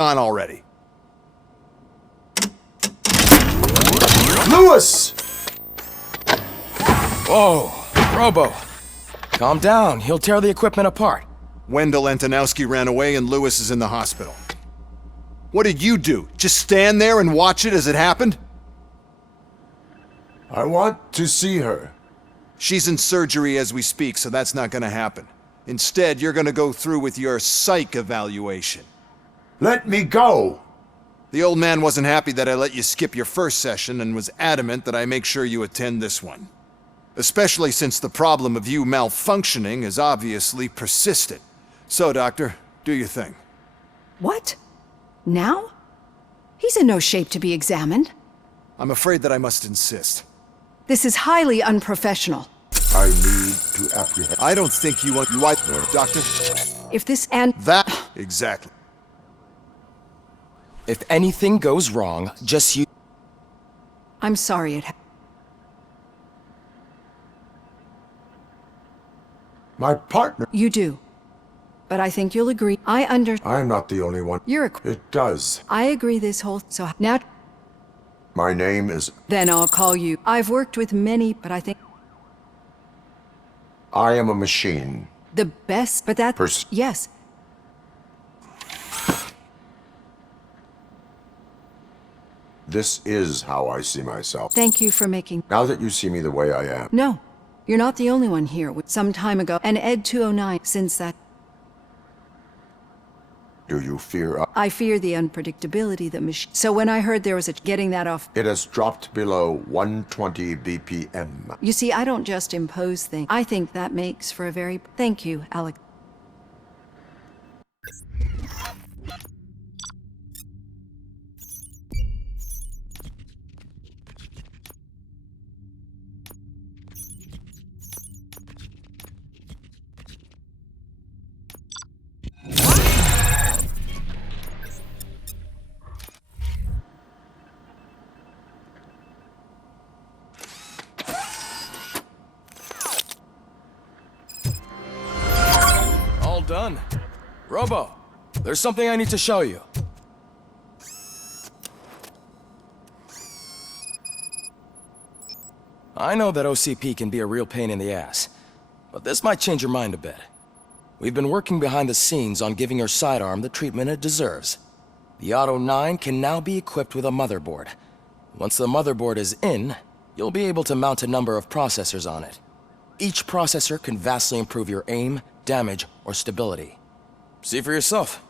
On already. Lewis! Whoa, Robo. Calm down, he'll tear the equipment apart. Wendell Antonowski ran away and Lewis is in the hospital. What did you do? Just stand there and watch it as it happened? I want to see her. She's in surgery as we speak, so that's not gonna happen. Instead, you're gonna go through with your psych evaluation. Let me go! The old man wasn't happy that I let you skip your first session and was adamant that I make sure you attend this one. Especially since the problem of you malfunctioning is obviously persistent. So, Doctor, do your thing. What? Now? He's in no shape to be examined. I'm afraid that I must insist. This is highly unprofessional. I need to apprehend. I don't think you want... Doctor? If this and... That... Exactly. If anything goes wrong, just you... I'm sorry it happened. My partner. You do. But I think you'll agree. I'm not the only one. You're It does. I agree this whole... So now... My name is... Then I'll call you. I've worked with many, but I think... I am a machine. The best, but that... Yes. This is how I see myself. Thank you for making... Now that you see me the way I am. No. You're not the only one here. Some time ago, and Ed 209, since that... Do you fear... I fear the unpredictability that machine... So when I heard there was a... Getting that off... It has dropped below 120 BPM. You see, I don't just impose things. I think that makes for a very... Thank you, Alex. Done. Robo, there's something I need to show you. I know that OCP can be a real pain in the ass, but this might change your mind a bit. We've been working behind the scenes on giving your sidearm the treatment it deserves. The Auto 9 can now be equipped with a motherboard. Once the motherboard is in, you'll be able to mount a number of processors on it. Each processor can vastly improve your aim, damage, or stability. See for yourself.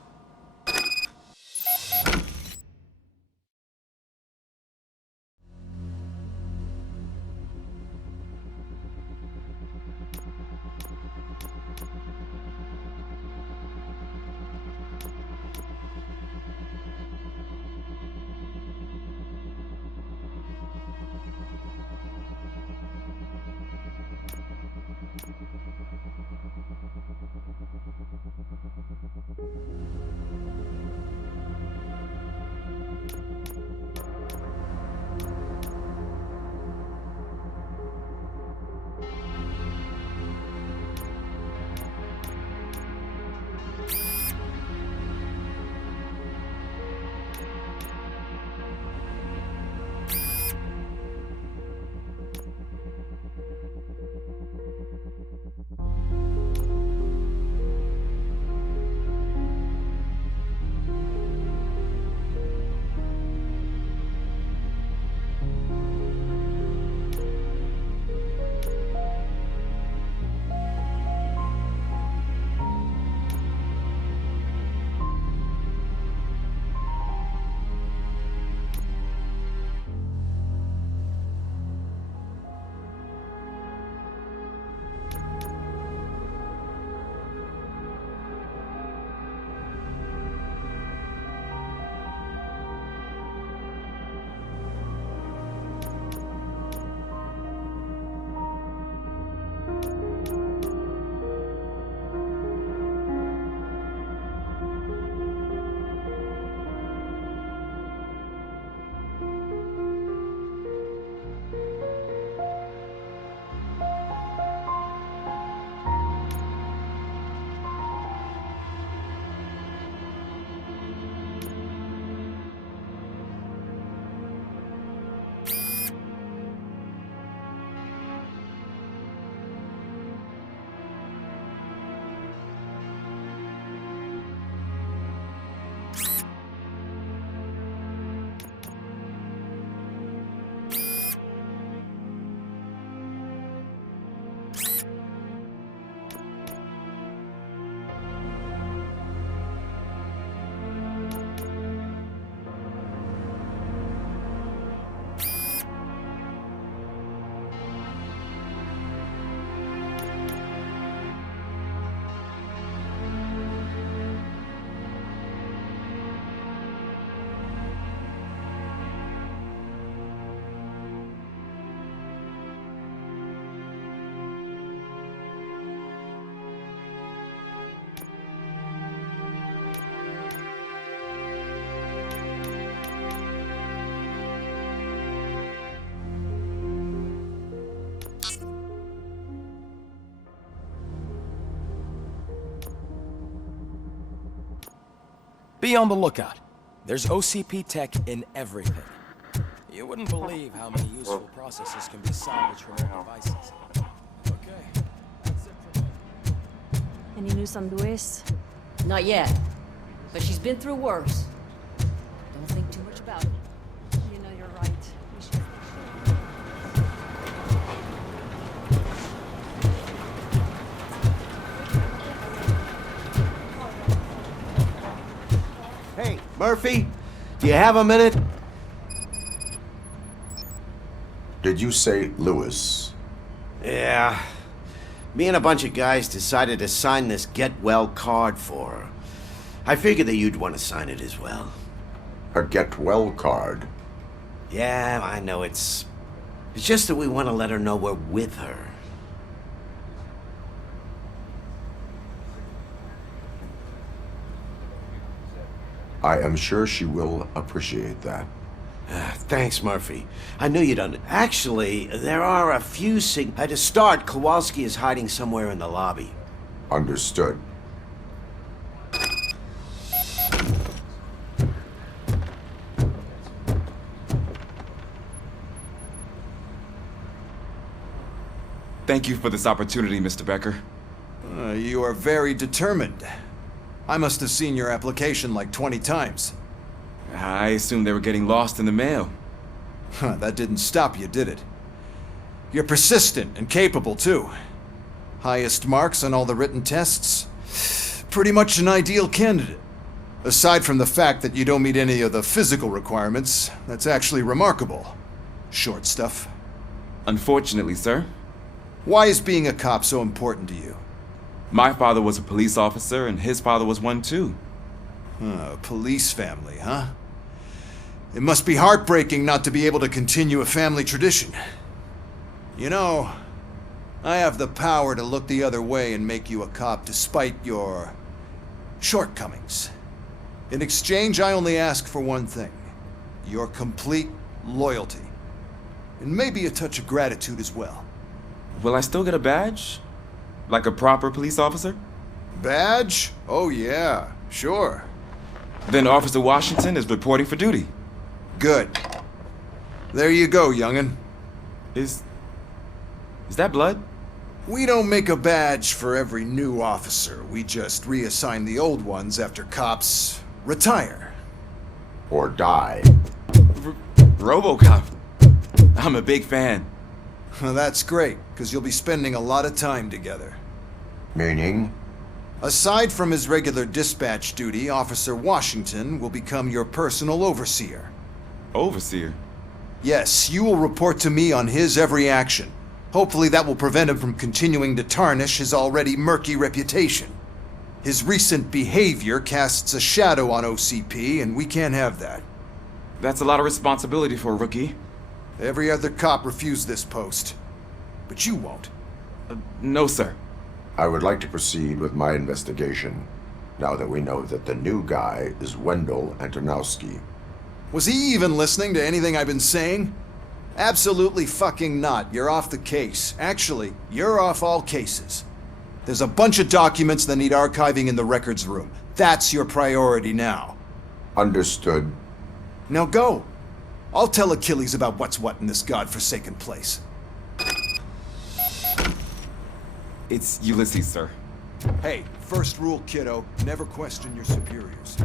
Be on the lookout. There's OCP tech in everything. You wouldn't believe how many useful processes can be salvaged from our devices. Okay, that's it from me. Any news on Luis? Not yet, but she's been through worse. Don't think too much about it. You know, you're right. We should. Hey, Murphy, do you have a minute? Did you say Lewis? Yeah. Me and a bunch of guys decided to sign this get well card for her. I figured that you'd want to sign it as well. A get well card? Yeah, I know it's just that we want to let her know we're with her. I am sure she will appreciate that. Thanks, Murphy. I knew you'd Actually, there are a few to start, Kowalski is hiding somewhere in the lobby. Understood. Thank you for this opportunity, Mr. Becker. You are very determined. I must have seen your application like 20 times. I assumed they were getting lost in the mail. That didn't stop you, did it? You're persistent and capable, too. Highest marks on all the written tests. Pretty much an ideal candidate. Aside from the fact that you don't meet any of the physical requirements, that's actually remarkable. Short stuff. Unfortunately, sir. Why is being a cop so important to you? My father was a police officer, and his father was one too. A police family, huh? It must be heartbreaking not to be able to continue a family tradition. You know, I have the power to look the other way and make you a cop despite your shortcomings. In exchange, I only ask for one thing. Your complete loyalty. And maybe a touch of gratitude as well. Will I still get a badge? Like a proper police officer? Badge? Oh yeah, sure. Then Officer Washington is reporting for duty. Good. There you go, young'un. Is that blood? We don't make a badge for every new officer. We just reassign the old ones after cops retire. Or die. Robocop. I'm a big fan. Well, that's great, because you'll be spending a lot of time together. Meaning? Aside from his regular dispatch duty, Officer Washington will become your personal overseer. Overseer? Yes, you will report to me on his every action. Hopefully that will prevent him from continuing to tarnish his already murky reputation. His recent behavior casts a shadow on OCP, and we can't have that. That's a lot of responsibility for a rookie. Every other cop refused this post. But you won't. No, sir. I would like to proceed with my investigation, now that we know that the new guy is Wendell Antonowski. Was he even listening to anything I've been saying? Absolutely fucking not. You're off the case. Actually, you're off all cases. There's a bunch of documents that need archiving in the records room. That's your priority now. Understood. Now go. I'll tell Achilles about what's what in this godforsaken place. It's Ulysses, sir. Hey, first rule, kiddo, never question your superiors.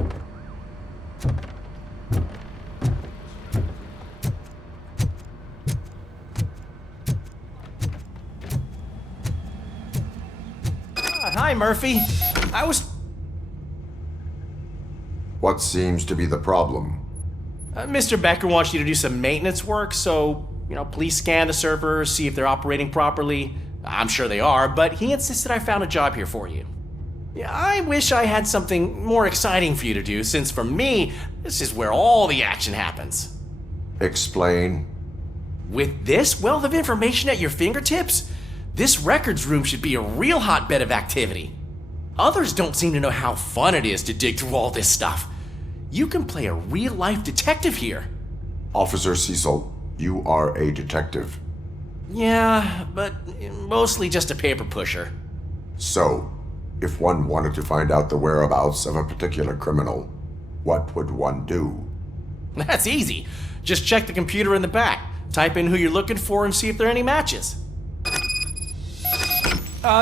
Hi, Murphy. What seems to be the problem? Mr. Becker wants you to do some maintenance work, so, please scan the servers, see if they're operating properly. I'm sure they are, but he insisted I found a job here for you. Yeah, I wish I had something more exciting for you to do, since for me, this is where all the action happens. Explain. With this wealth of information at your fingertips, this records room should be a real hotbed of activity. Others don't seem to know how fun it is to dig through all this stuff. You can play a real-life detective here. Officer Cecil, you are a detective. Yeah, but mostly just a paper pusher. So, if one wanted to find out the whereabouts of a particular criminal, What would one do? That's easy. Just check the computer in the back. Type in who you're looking for and see if there are any matches.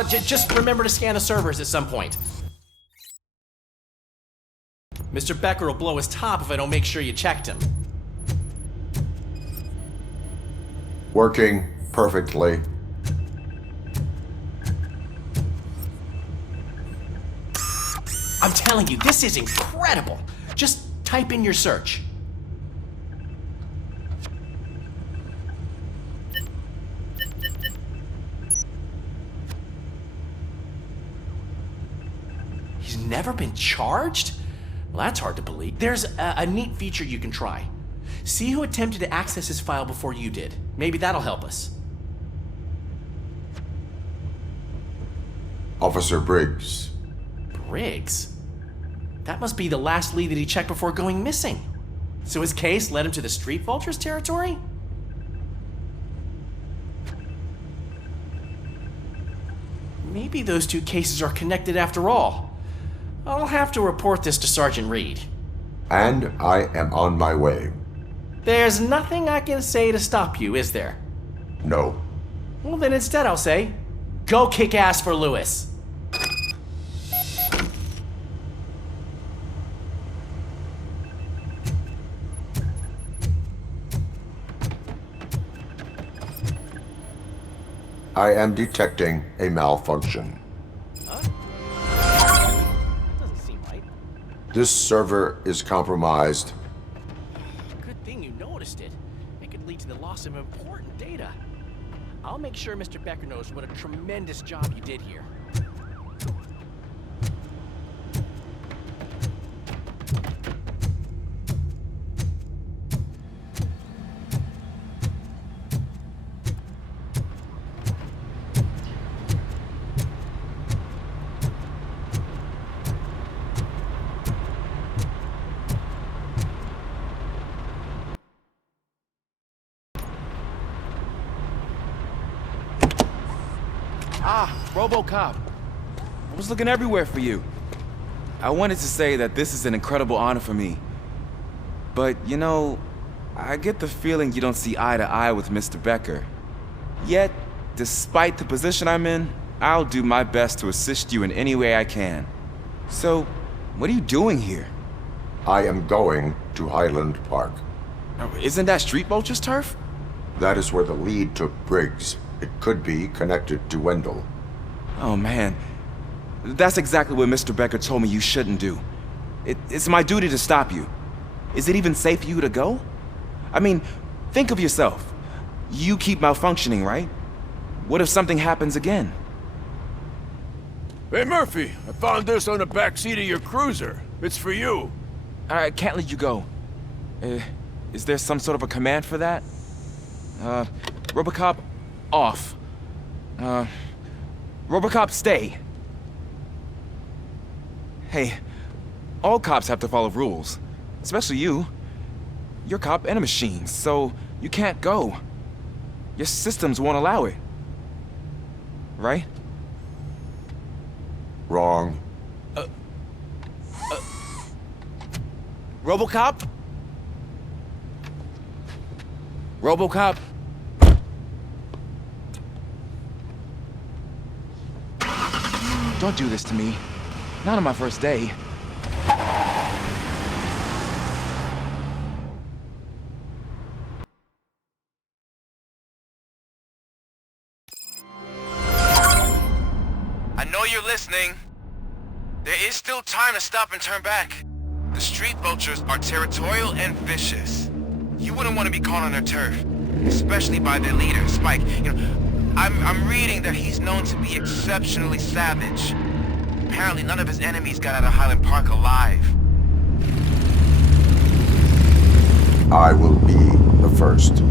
Just remember to scan the servers at some point. Mr. Becker will blow his top if I don't make sure you checked him. Working perfectly. I'm telling you, this is incredible. Just type in your search. He's never been charged? Well, that's hard to believe. There's a neat feature you can try. See who attempted to access his file before you did. Maybe that'll help us. Officer Briggs. Briggs? That must be the last lead that he checked before going missing. So his case led him to the Street Vultures territory? Maybe those two cases are connected after all. I'll have to report this to Sergeant Reed. And I am on my way. There's nothing I can say to stop you, is there? No. Well, then instead I'll say, go kick ass for Lewis. I am detecting a malfunction. Doesn't seem right. This server is compromised. Good thing you noticed it. It could lead to the loss of important data. I'll make sure Mr. Becker knows what a tremendous job you did here. Robocop. I was looking everywhere for you. I wanted to say that this is an incredible honor for me. But, you know, I get the feeling you don't see eye to eye with Mr. Becker. Yet, despite the position I'm in, I'll do my best to assist you in any way I can. So, what are you doing here? I am going to Highland Park. Isn't that Street Vulture's turf? That is where the lead took Briggs. It could be connected to Wendell. Oh man, that's exactly what Mr. Becker told me you shouldn't do. It's my duty to stop you. Is it even safe for you to go? I mean, think of yourself. You keep malfunctioning, right? What if something happens again? Hey Murphy, I found this on the back seat of your cruiser. It's for you. I can't let you go. Is there some sort of a command for that? Robocop, off. Robocop, stay. Hey, all cops have to follow rules. Especially you. You're a cop and a machine, so you can't go. Your systems won't allow it. Right? Wrong. Robocop? Robocop? Don't do this to me. Not on my first day. I know you're listening. There is still time to stop and turn back. The Street Vultures are territorial and vicious. You wouldn't want to be caught on their turf, especially by their leader, Spike. You know, I'm reading that he's known to be exceptionally savage. Apparently none of his enemies got out of Highland Park alive. I will be the first.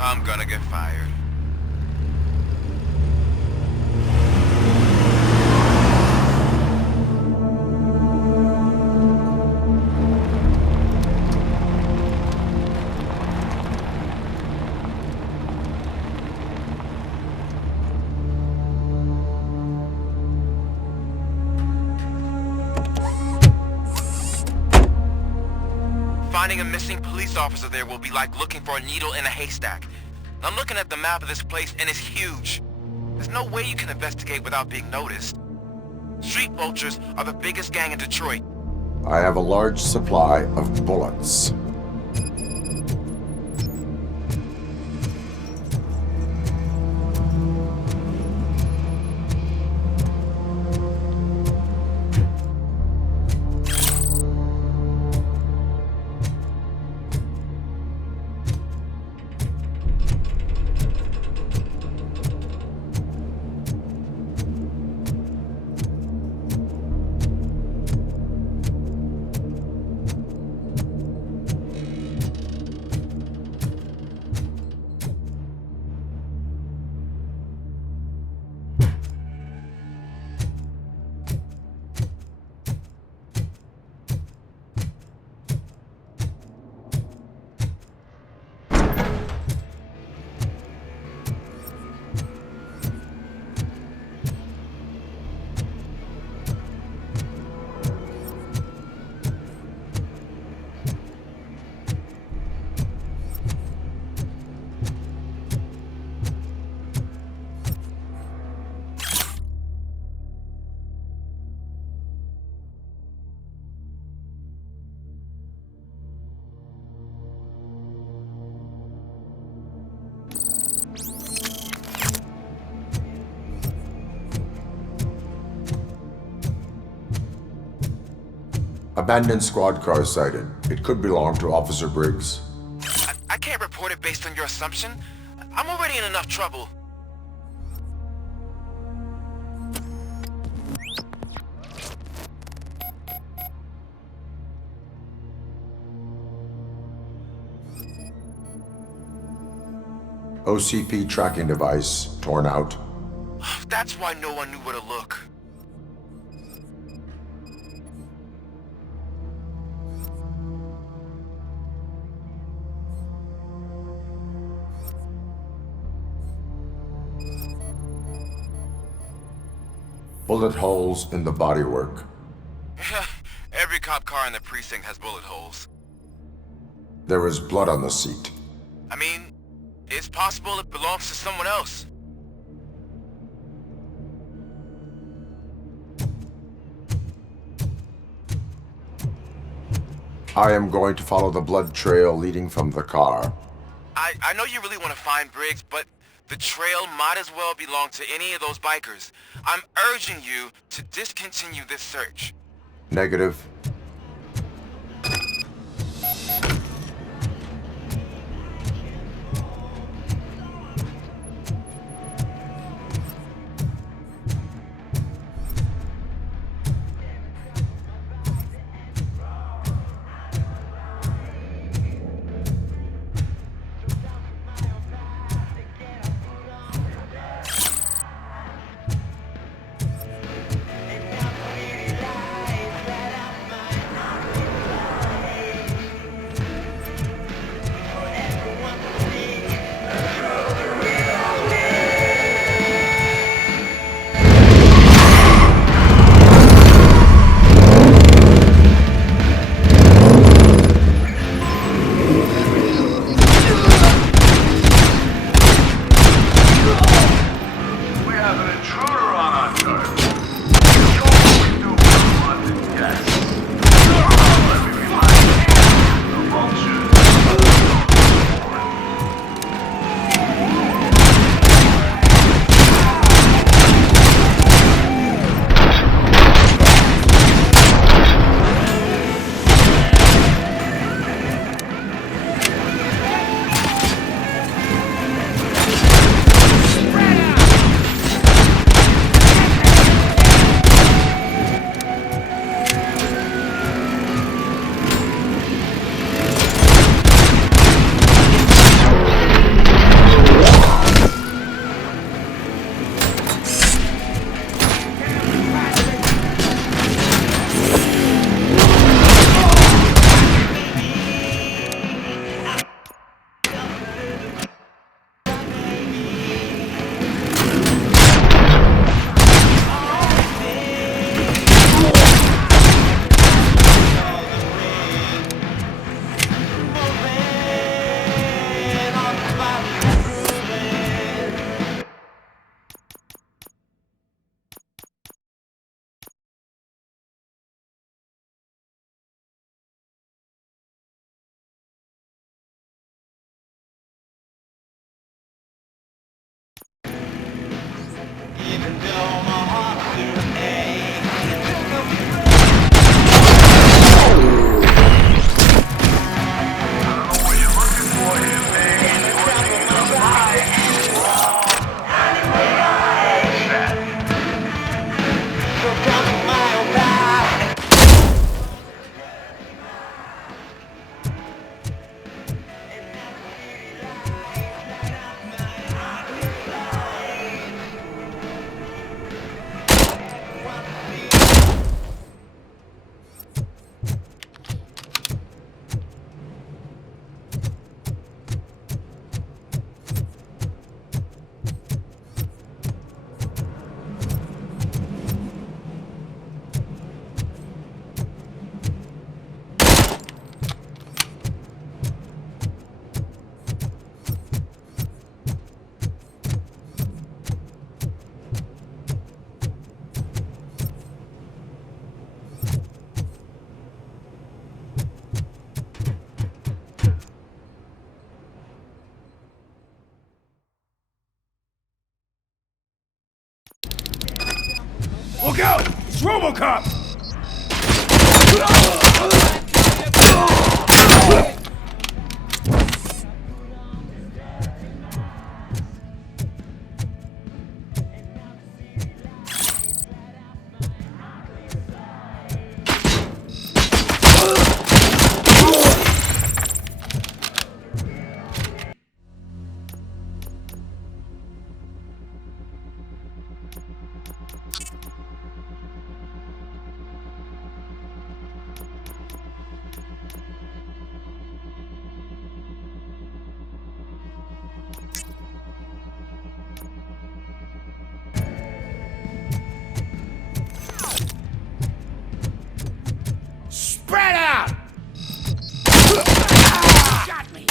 I'm gonna get fired. Finding a missing police officer there will be like looking for a needle in a haystack. I'm looking at the map of this place and it's huge. There's no way you can investigate without being noticed. Street vultures are the biggest gang in Detroit. I have a large supply of bullets. Abandoned squad car sighted. It could belong to Officer Briggs. I can't report it based on your assumption. I'm already in enough trouble. OCP tracking device torn out. That's why no one knew where to look. Bullet holes in the bodywork. Every cop car in the precinct has bullet holes. There is blood on the seat. I mean, it's possible it belongs to someone else. I am going to follow the blood trail leading from the car. I know you really want to find Briggs, but the trail might as well belong to any of those bikers. I'm urging you to discontinue this search. Negative. Robocop! Spread out! Got me!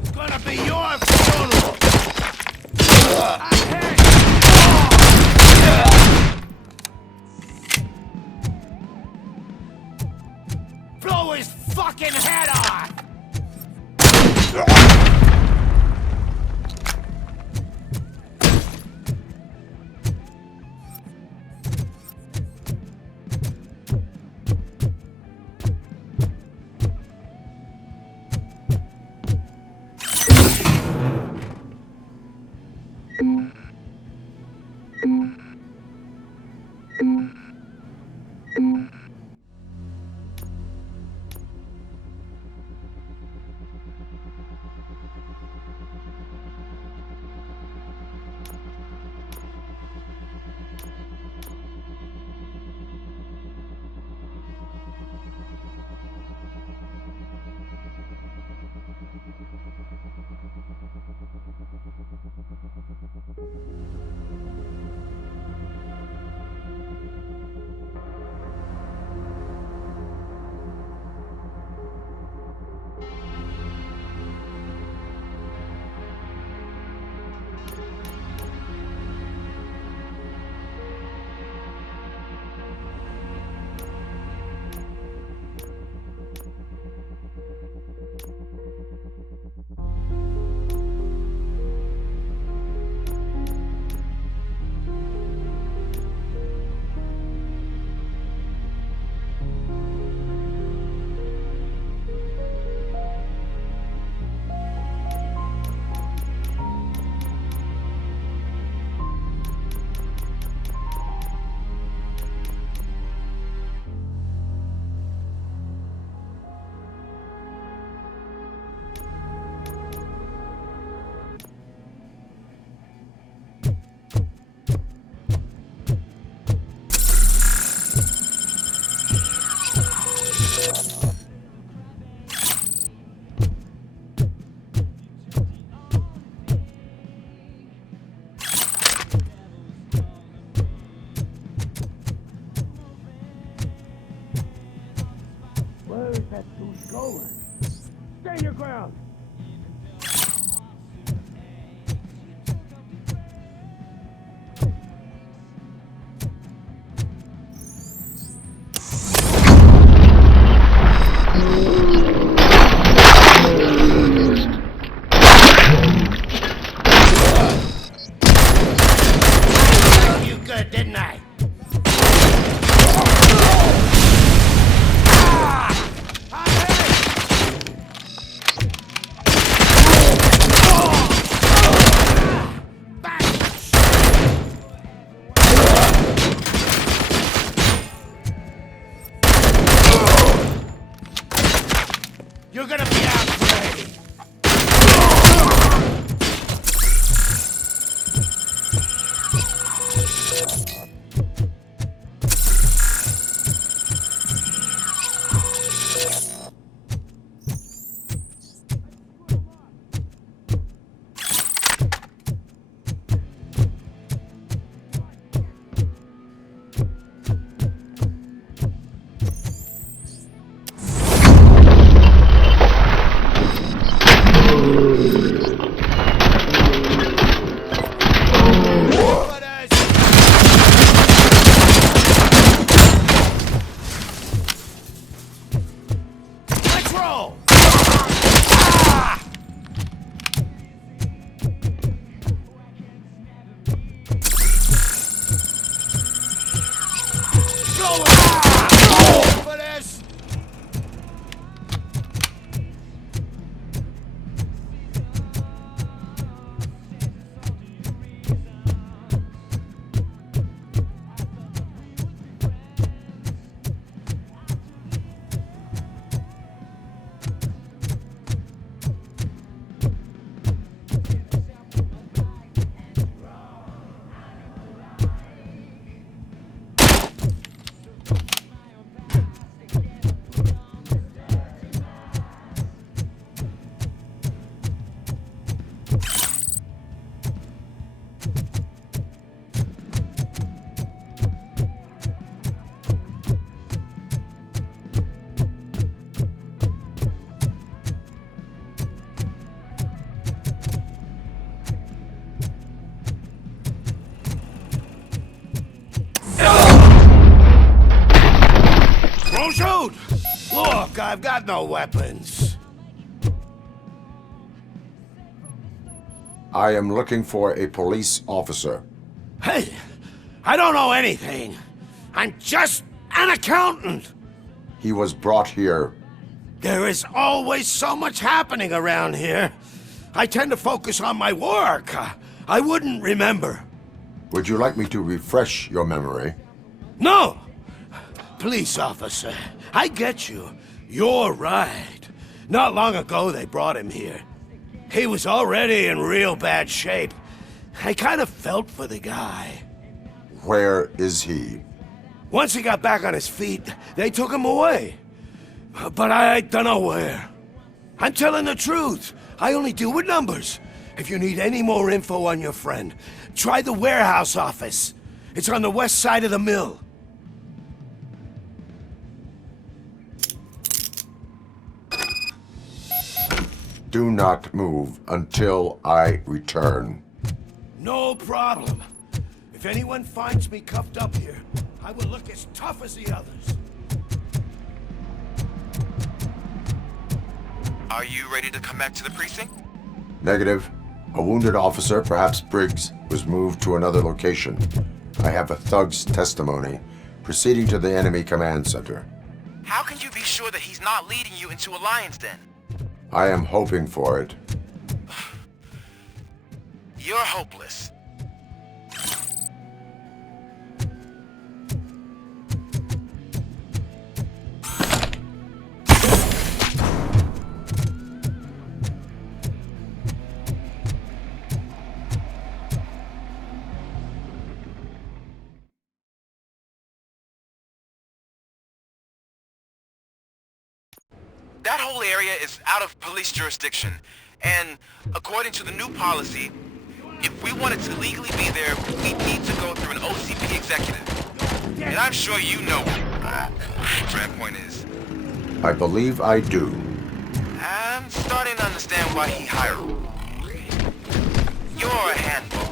It's gonna be your funeral! Blow his fucking head off! Stay your ground! You good, didn't I? Look, I've got no weapons. I am looking for a police officer. Hey, I don't know anything. I'm just an accountant. He was brought here. There is always so much happening around here. I tend to focus on my work. I wouldn't remember. Would you like me to refresh your memory? No! Police officer, I get you. You're right. Not long ago they brought him here. He was already in real bad shape. I kind of felt for the guy. Where is he? Once he got back on his feet, they took him away. But I don't know where. I'm telling the truth. I only deal with numbers. If you need any more info on your friend, try the warehouse office. It's on the west side of the mill. Do not move until I return. No problem. If anyone finds me cuffed up here, I will look as tough as the others. Are you ready to come back to the precinct? Negative. A wounded officer, perhaps Briggs, was moved to another location. I have a thug's testimony, proceeding to the enemy command center. How can you be sure that he's not leading you into a lion's den? I am hoping for it. You're hopeless. That whole area is out of police jurisdiction, and according to the new policy, if we wanted to legally be there, we'd need to go through an OCP executive. And I'm sure you know what that point is. I believe I do. I'm starting to understand why he hired you. You're a handful.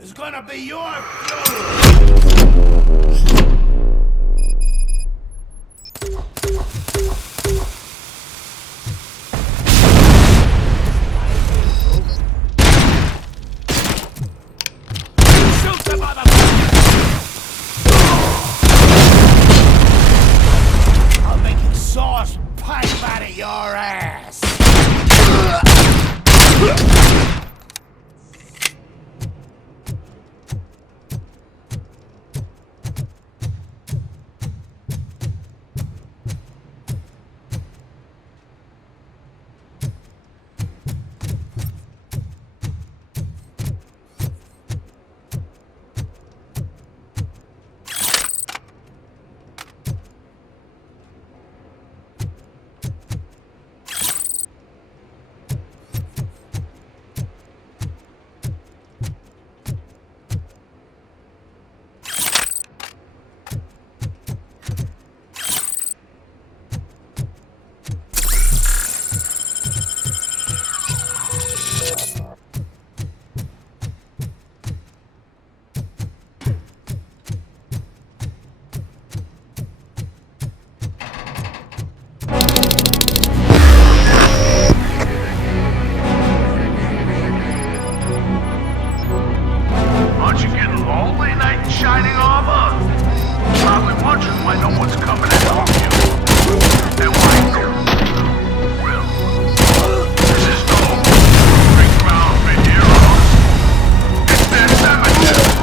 It's gonna be your Shoot the motherfucker! I'll make exhaust pipe out of your ass! shining armor? Probably wondering why no one's coming to help you. And why you? Well, this is no big ground for heroes. It's their cemetery.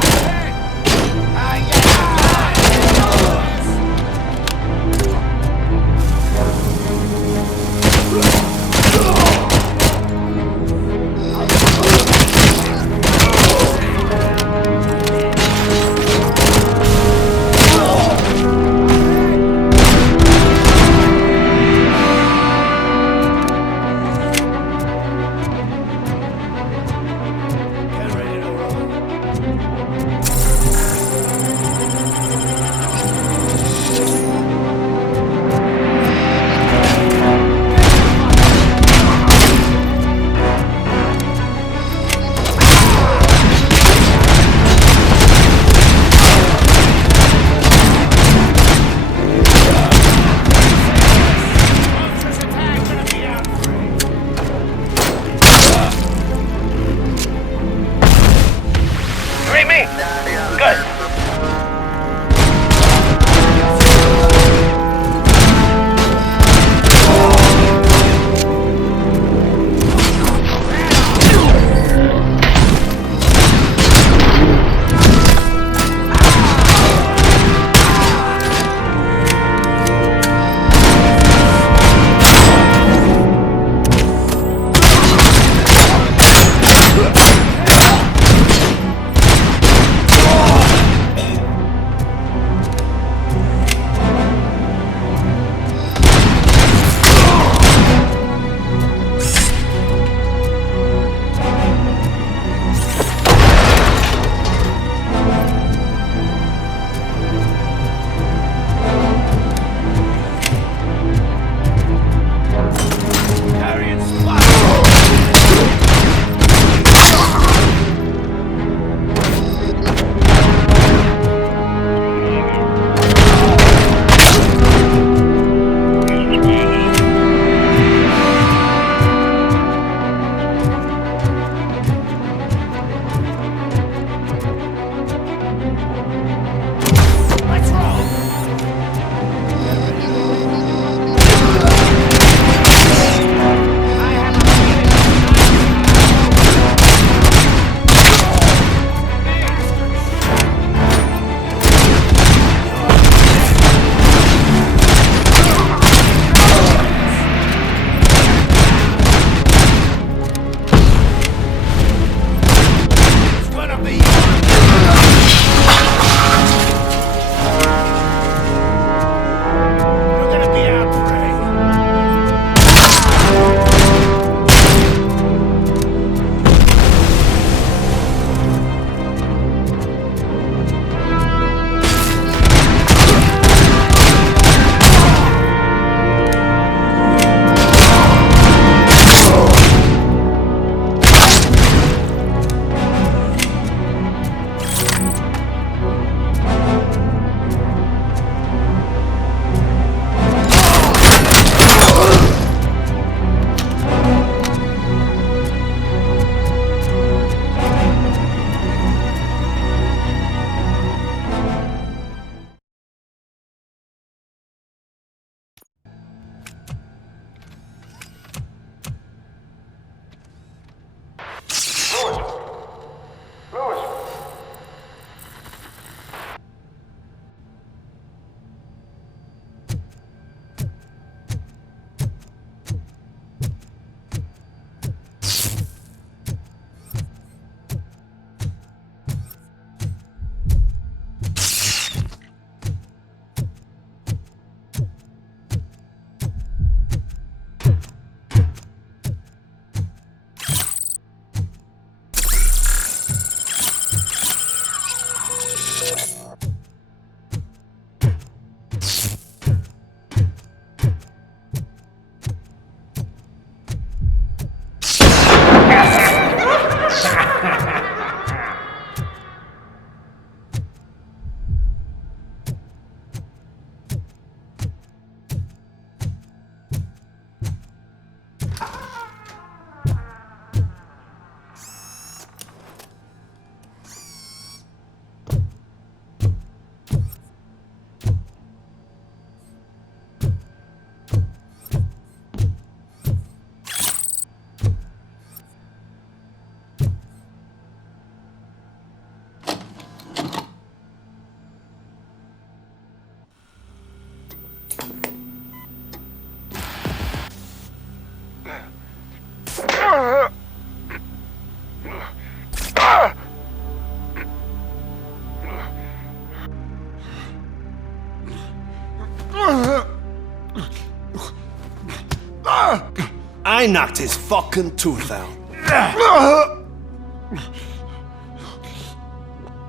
I knocked his fucking tooth out.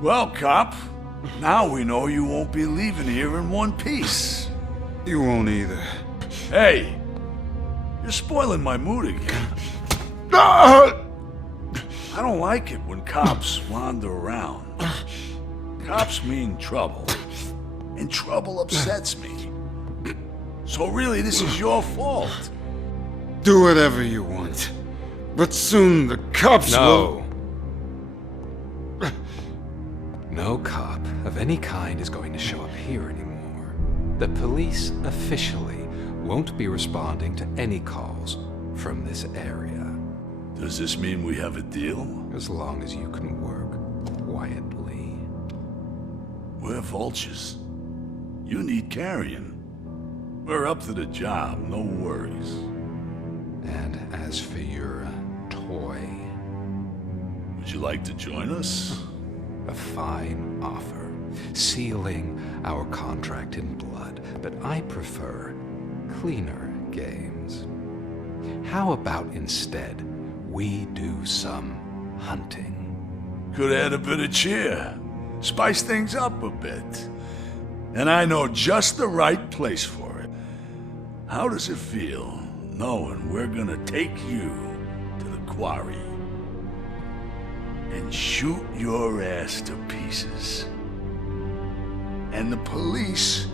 Well, cop, now we know you won't be leaving here in one piece. You won't either. Hey, you're spoiling my mood again. I don't like it when cops wander around. Cops mean trouble, and trouble upsets me. So really, this is your fault. Do whatever you want. But soon the cops will... No cop of any kind is going to show up here anymore. The police officially won't be responding to any calls from this area. Does this mean we have a deal? As long as you can work quietly. We're vultures. You need carrion. We're up to the job, no worries. And as for your toy... Would you like to join us? A fine offer, sealing our contract in blood, but I prefer cleaner games. How about instead we do some hunting? Could add a bit of cheer, spice things up a bit. And I know just the right place for it. How does it feel knowing we're gonna take you to the quarry and shoot your ass to pieces? And the police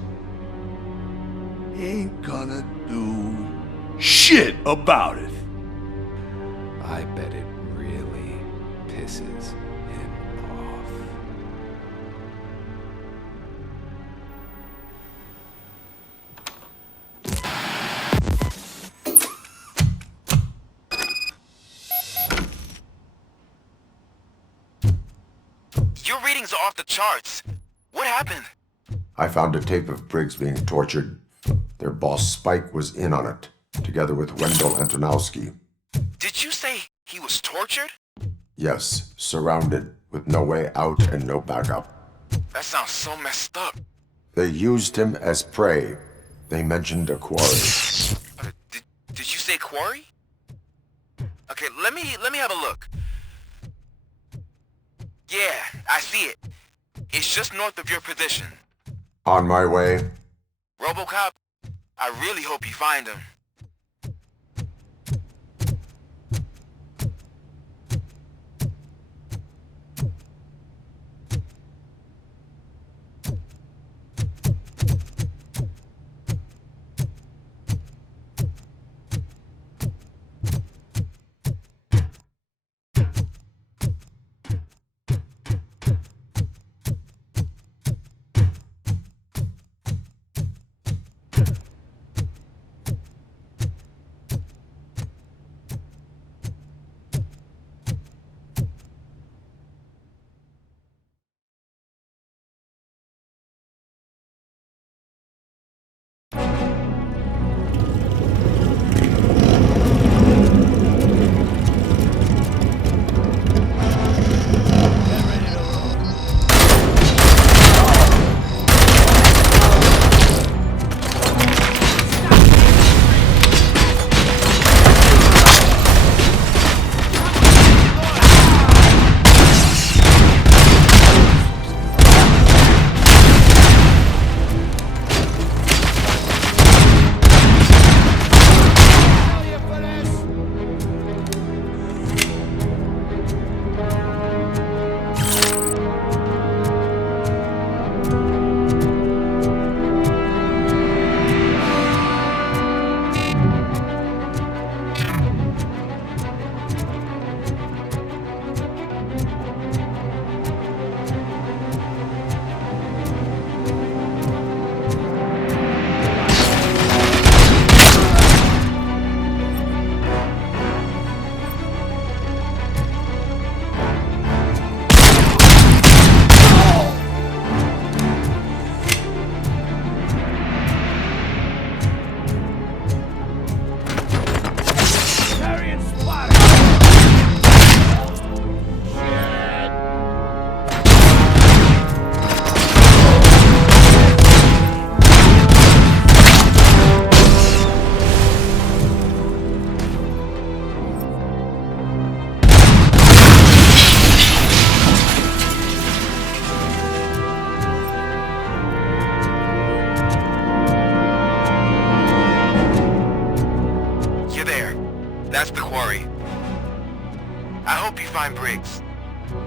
ain't gonna do shit about it. I bet it really pisses him off. Your readings are off the charts. What happened? I found a tape of Briggs being tortured. Their boss Spike was in on it, together with Wendell Antonowski. Did you say he was tortured? Yes, surrounded, with no way out and no backup. That sounds so messed up. They used him as prey. They mentioned a quarry. Did you say quarry? Okay, let me have a look. Yeah, I see it. It's just north of your position. On my way. Robocop, I really hope you find him.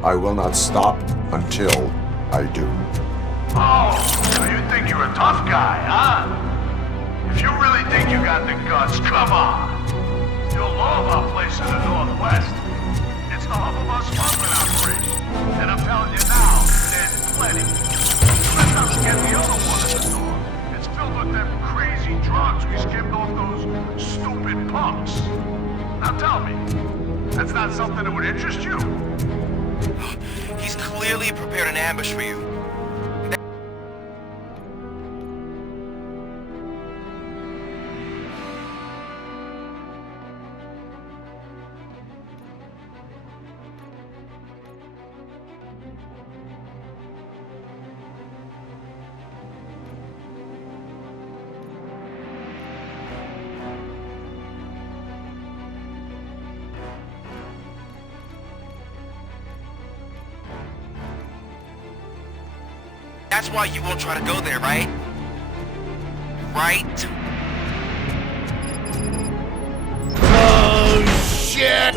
I will not stop until I do. Oh, so you think you're a tough guy, huh? If you really think you got the guts, come on. You'll love our place in the Northwest. It's the hub of our smuggling operation. And I'm telling you now, there's plenty. Let's not forget the other one at the door. It's filled with them crazy drugs we skimmed off those stupid punks. Now tell me, that's not something that would interest you? He's clearly prepared an ambush for you. That's why you won't try to go there, right? Right? Oh, shit!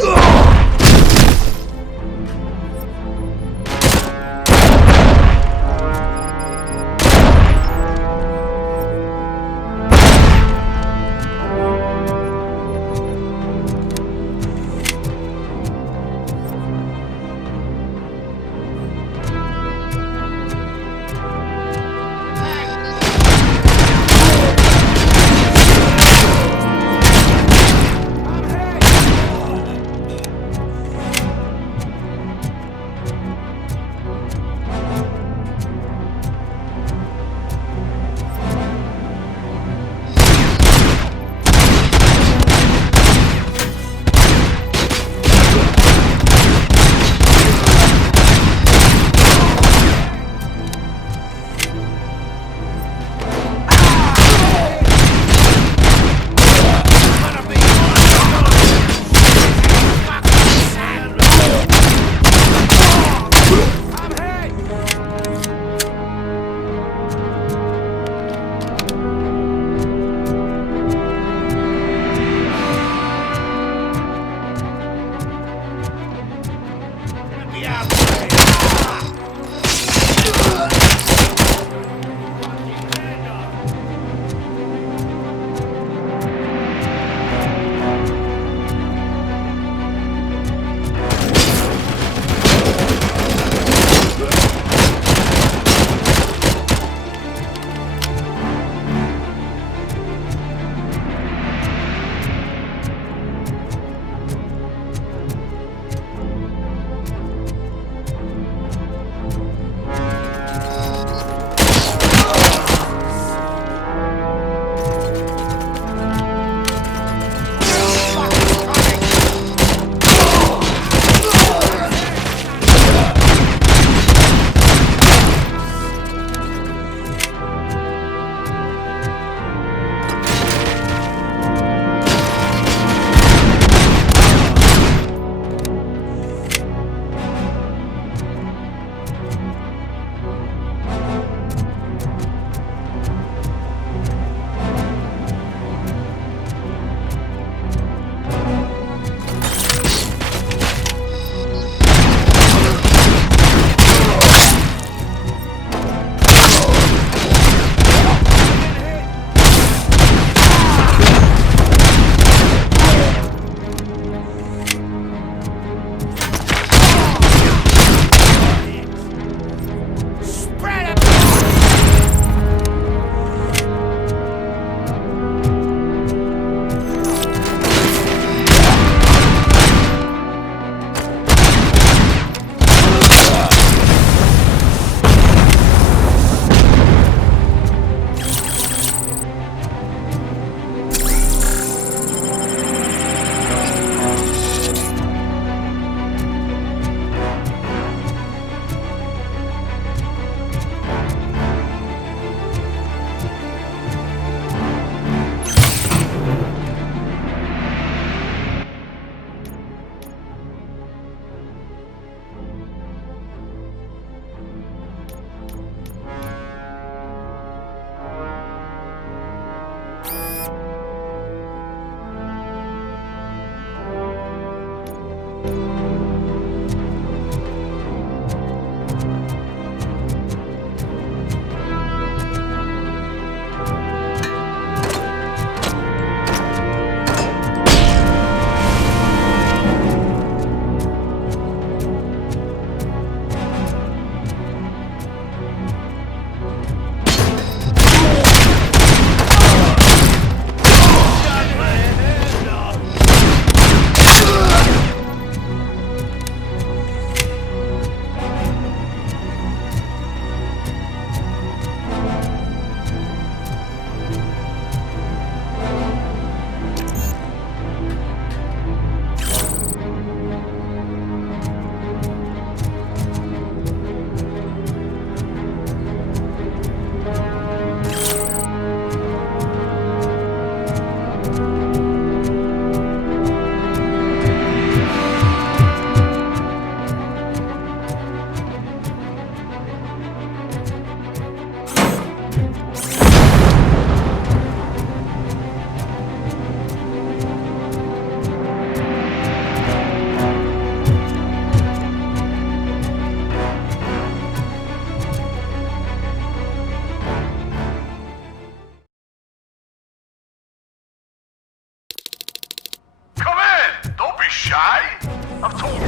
I've told